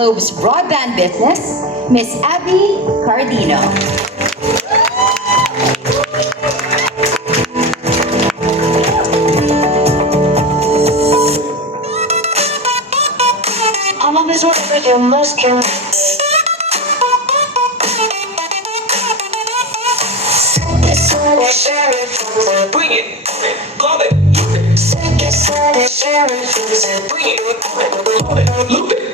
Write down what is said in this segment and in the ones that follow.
Globe's broadband business, Miss Abby Cardino. I'm always with you, most can. Bring it, call it, bring it, loop it.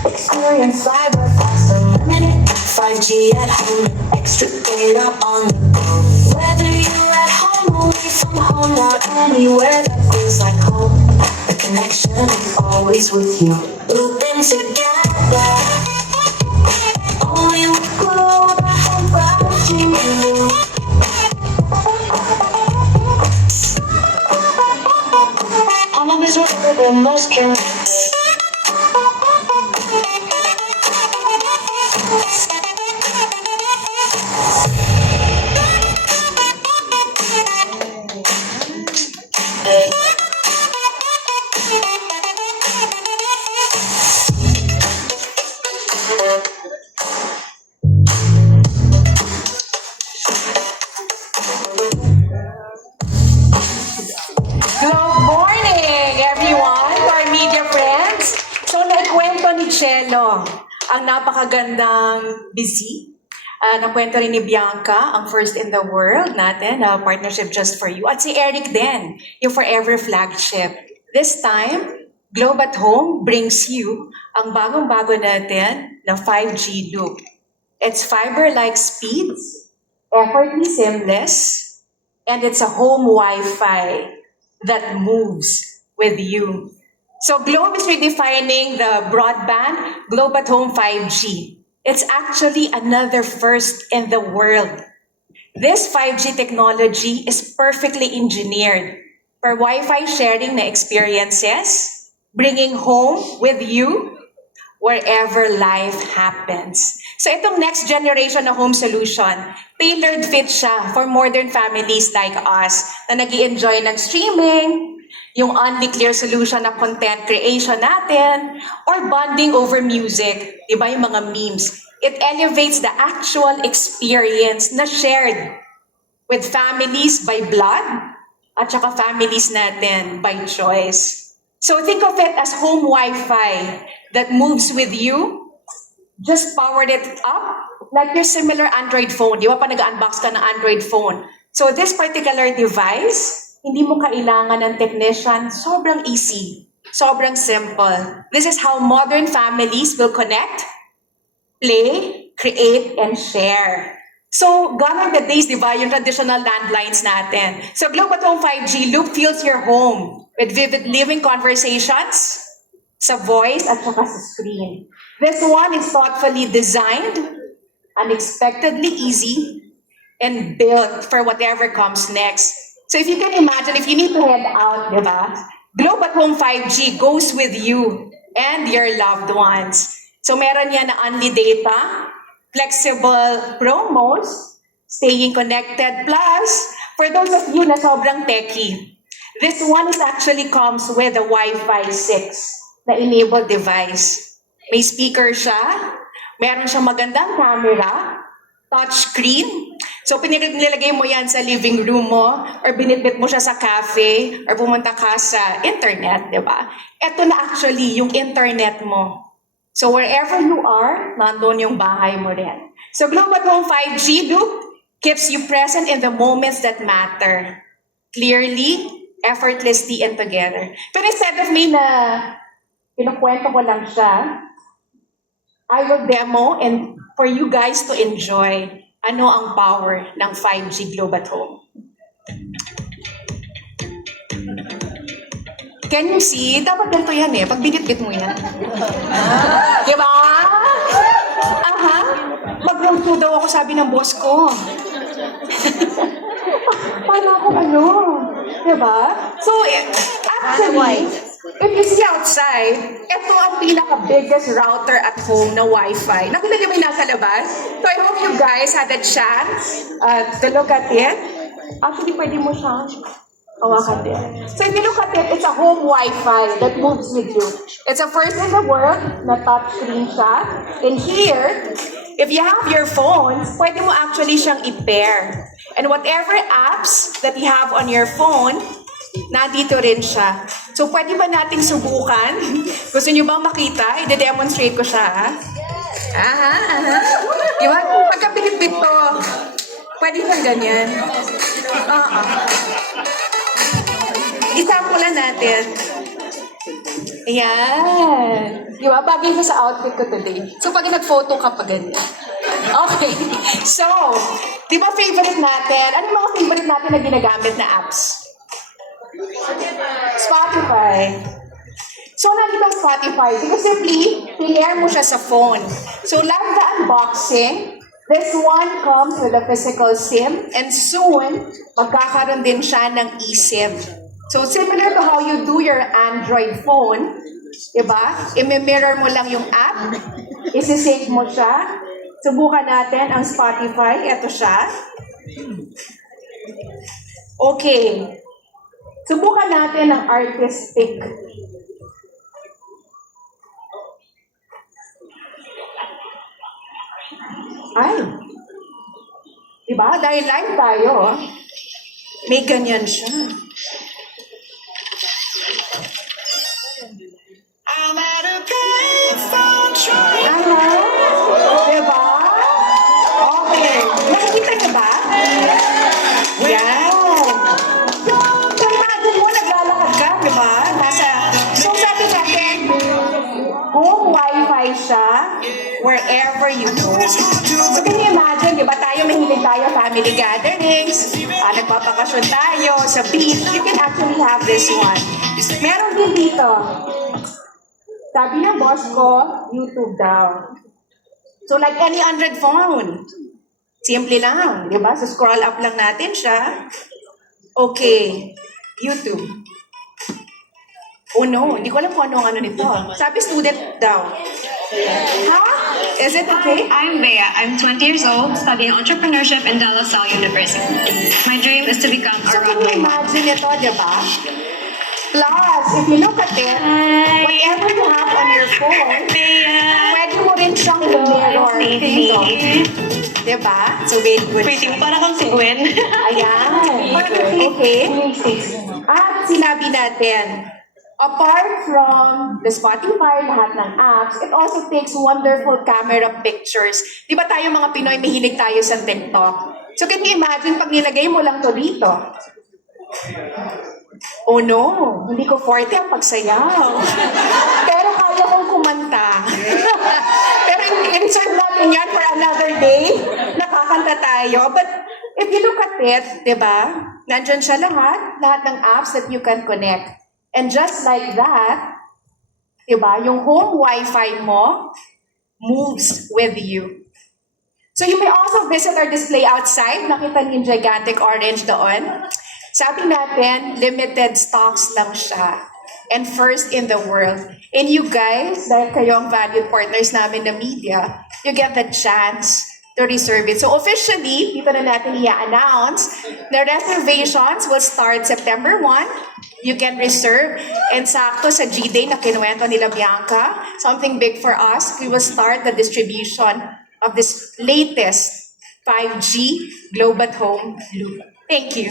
Experience fiber fast, unlimited 5G at home, extra data on the go. Whether you're at home, away from home, or anywhere that feels like home, the connection is always with you. Looping together, only with Globe at home 5G. I'm always with the most connected. Good morning, everyone, to our media friends. So, naikwento ni Chelo ang napakagandang busy. Nakwento rin ni Bianca, ang first in the world natin, partnership just for you. At si Eric din, yung Forever flagship. This time, Globe at Home brings you ang bagong-bago natin na 5G loop. It's fiber-like speeds, effortlessly seamless, and it's a home Wi-Fi that moves with you. So Globe is redefining the broadband, Globe at Home 5G. It's actually another first in the world. This 5G technology is perfectly engineered for Wi-Fi sharing na experiences, bringing home with you wherever life happens. So itong next generation na home solution, tailored fit siya for modern families like us na nag-i-enjoy ng streaming, yung only-clear solution na content creation natin, or bonding over music, di ba yung mga memes. It elevates the actual experience na shared with families by blood at saka families natin by choice. So think of it as home Wi-Fi that moves with you. Just powered it up like your similar Android phone. Di ba pa nag-unbox ka ng Android phone? So this particular device, hindi mo kailangan ng technician. Sobrang easy. Sobrang simple. This is how modern families will connect, play, create, and share. So, gone are the days, di ba, yung traditional landlines natin. So, Globe at Home 5G Loop fills your home with vivid living conversations sa voice at saka sa screen. This one is thoughtfully designed, unexpectedly easy, and built for whatever comes next. So if you can imagine, if you need to head out, di ba? Globe at Home 5G goes with you and your loved ones. So meron yan na only data, flexible promos, staying connected, plus for those of you na sobrang techie, this one is actually comes with a Wi-Fi 6 na enabled device. May speaker siya, meron siyang magandang camera, touch screen. So pinilagay mo yan sa living room mo, or binitbit mo siya sa cafe, or pumunta ka sa internet, di ba? Ito na actually yung internet mo. So wherever you are, nandun yung bahay mo rin. So Globe at Home 5G Loop keeps you present in the moments that matter. Clearly, effortlessly, and together. Pero instead of me na kinukwento ko lang siya, I will demo and for you guys to enjoy ano ang power ng 5G Globe at Home. Can you see? Dapat ganito yan eh. Pag binitbit mo yan. Di ba? Aha. Mag-road to daw ako, sabi ng boss ko. Paano ako ano? Di ba? So, actually, if you see outside, ito ang pinaka-biggest router at home na Wi-Fi. Nakita niyo ba yung nasa labas? So I hope you guys had a chance to look at it. Actually, pwede mo siya Hawakan din. So if you look at it, it's a home Wi-Fi that moves with you. It's a first in the world na touchscreen siya. And here, if you have your phone, pwede mo actually siyang i-pair. And whatever apps that you have on your phone, nandito rin siya. So pwede ba nating subukan? Gusto niyo bang makita? I-demonstrate ko siya. Ha? Aha, aha. Di ba? Pagka pinipit to, pwede siyang ganyan. Isample natin. Ayan. Di ba? Bagay ko sa outfit ko today. So, pag nag-photo ka pa ganyan. Okay. So, di ba favorite natin? Ano yung mga favorite natin na ginagamit na apps? Spotify. So, nandito ang Spotify. Because simply, pinare mo siya sa phone. So, like the unboxing, this one comes with a physical SIM, and soon, magkakaroon din siya ng eSIM. So, similar to how you do your Android phone, diba? I-mirror mo lang yung app, isi-sync mo siya. Subukan natin ang Spotify. Ito siya. Okay. Subukan natin ang artistic. Ay. Diba? Dahil live tayo, may ganyan siya. I'm at a payphone trying. Diba? Okay. Nakikita niyo ba? Yan. So, imagine mo, naglalakad ka, diba? So, sabi natin, home Wi-Fi siya wherever you go. So, can you imagine, diba, tayo, mahilig tayo, family gatherings, nagpapakasyon tayo sa beach, you can actually have this one. Meron din dito. Sabi ng boss ko, YouTube daw. So, like any Android phone. Simple lang, di ba? So, scroll up lang natin siya. Okay. YouTube. Oh no, hindi ko alam kung ano nito. Sabi student daw. Ha? Is it okay? I'm Bea. I'm 20 years old, studying entrepreneurship in De La Salle University. My dream is to become a So, can runway you model. imagine ito, di ba? Plus, if you look at it, whatever you have on your phone, pwede mo rin siyang i-mirror dito. Diba? So, very good siya. Para kang si Gwen. Ayan. Okay. At sinabi natin, apart from the Spotify, lahat ng apps, it also takes wonderful camera pictures. Di ba tayo mga Pinoy, mahilig tayo sa TikTok? So, can you imagine pag nilagay mo lang to dito? Oh no, hindi ko forte ang pagsayaw. Pero kaya kong kumanta. Pero insert natin yan for another day. Nakakanta tayo. But if you look at it, di ba? Nandyan siya lahat ng apps that you can connect. And just like that, di ba, yung home Wi-Fi mo moves with you. So you may also visit our display outside. Nakita niyo yung gigantic orange doon. Sabi natin, limited stocks lang siya. And first in the world. And you guys, dahil kayo ang valued partners namin na media, you get the chance to reserve it. So officially, dito na natin i-announce, the reservations will start September 1. You can reserve. And sakto sa G-Day na kinuwento nila Bianca, something big for us, we will start the distribution of this latest 5G Globe at Home loop. Thank you.